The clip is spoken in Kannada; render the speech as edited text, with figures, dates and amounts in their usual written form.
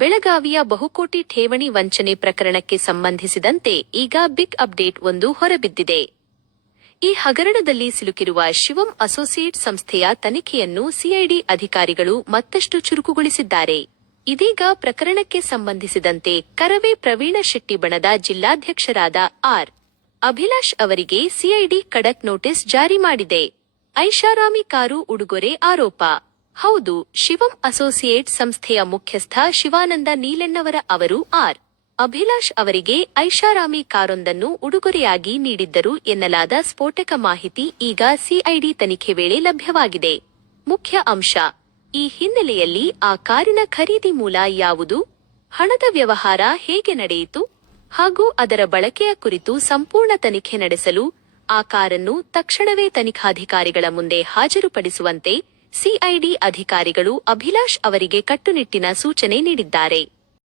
ಬೆಳಗಾವಿಯ ಬಹುಕೋಟಿ ಠೇವಣಿ ವಂಚನೆ ಪ್ರಕರಣಕ್ಕೆ ಸಂಬಂಧಿಸಿದಂತೆ ಈಗ ಬಿಗ್ ಅಪ್ಡೇಟ್ ಒಂದು ಹೊರಬಿದ್ದಿದೆ. ಈ ಹಗರಣದಲ್ಲಿ ಸಿಲುಕಿರುವ ಶಿವಂ ಅಸೋಸಿಯೇಟ್ ಸಂಸ್ಥೆಯ ತನಿಖೆಯನ್ನು ಸಿಐಡಿ ಅಧಿಕಾರಿಗಳು ಮತ್ತಷ್ಟು ಚುರುಕುಗೊಳಿಸಿದ್ದಾರೆ. ಇದೀಗ ಪ್ರಕರಣಕ್ಕೆ ಸಂಬಂಧಿಸಿದಂತೆ ಕರವೇ ಪ್ರವೀಣ ಶೆಟ್ಟಿ ಬಣದ ಜಿಲ್ಲಾಧ್ಯಕ್ಷರಾದ ಆರ್. ಅಭಿಲಾಷ್ ಅವರಿಗೆ ಸಿಐಡಿ ಖಡಕ್ ನೋಟಿಸ್ ಜಾರಿ ಮಾಡಿದೆ. ಐಷಾರಾಮಿ ಕಾರು ಉಡುಗೊರೆ ಆರೋಪ. ಹೌದು, ಶಿವಂ ಅಸೋಸಿಯೇಟ್ ಸಂಸ್ಥೆಯ ಮುಖ್ಯಸ್ಥ ಶಿವಾನಂದ ನೀಲೆಣ್ಣವರ ಅವರು ಆರ್. ಅಭಿಲಾಷ್ ಅವರಿಗೆ ಐಷಾರಾಮಿ ಕಾರೊಂದನ್ನು ಉಡುಗೊರೆಯಾಗಿ ನೀಡಿದ್ದರು ಎನ್ನಲಾದ ಸ್ಫೋಟಕ ಮಾಹಿತಿ ಈಗ ಸಿಐಡಿ ತನಿಖೆ ವೇಳೆ ಲಭ್ಯವಾಗಿದೆ. ಮುಖ್ಯ ಅಂಶ: ಈ ಹಿನ್ನೆಲೆಯಲ್ಲಿ ಆ ಕಾರಿನ ಖರೀದಿ ಮೂಲ ಯಾವುದು, ಹಣದ ವ್ಯವಹಾರ ಹೇಗೆ ನಡೆಯಿತು ಹಾಗೂ ಅದರ ಬಳಕೆಯ ಕುರಿತು ಸಂಪೂರ್ಣ ತನಿಖೆ ನಡೆಸಲು ಆ ಕಾರನ್ನು ತಕ್ಷಣವೇ ತನಿಖಾಧಿಕಾರಿಗಳ ಮುಂದೆ ಹಾಜರುಪಡಿಸುವಂತೆ ಸಿಐಡಿ ಅಧಿಕಾರಿಗಳು ಅಭಿಲಾಷ್ ಅವರಿಗೆ ಕಟ್ಟುನಿಟ್ಟಿನ ಸೂಚನೆ ನೀಡಿದ್ದಾರೆ.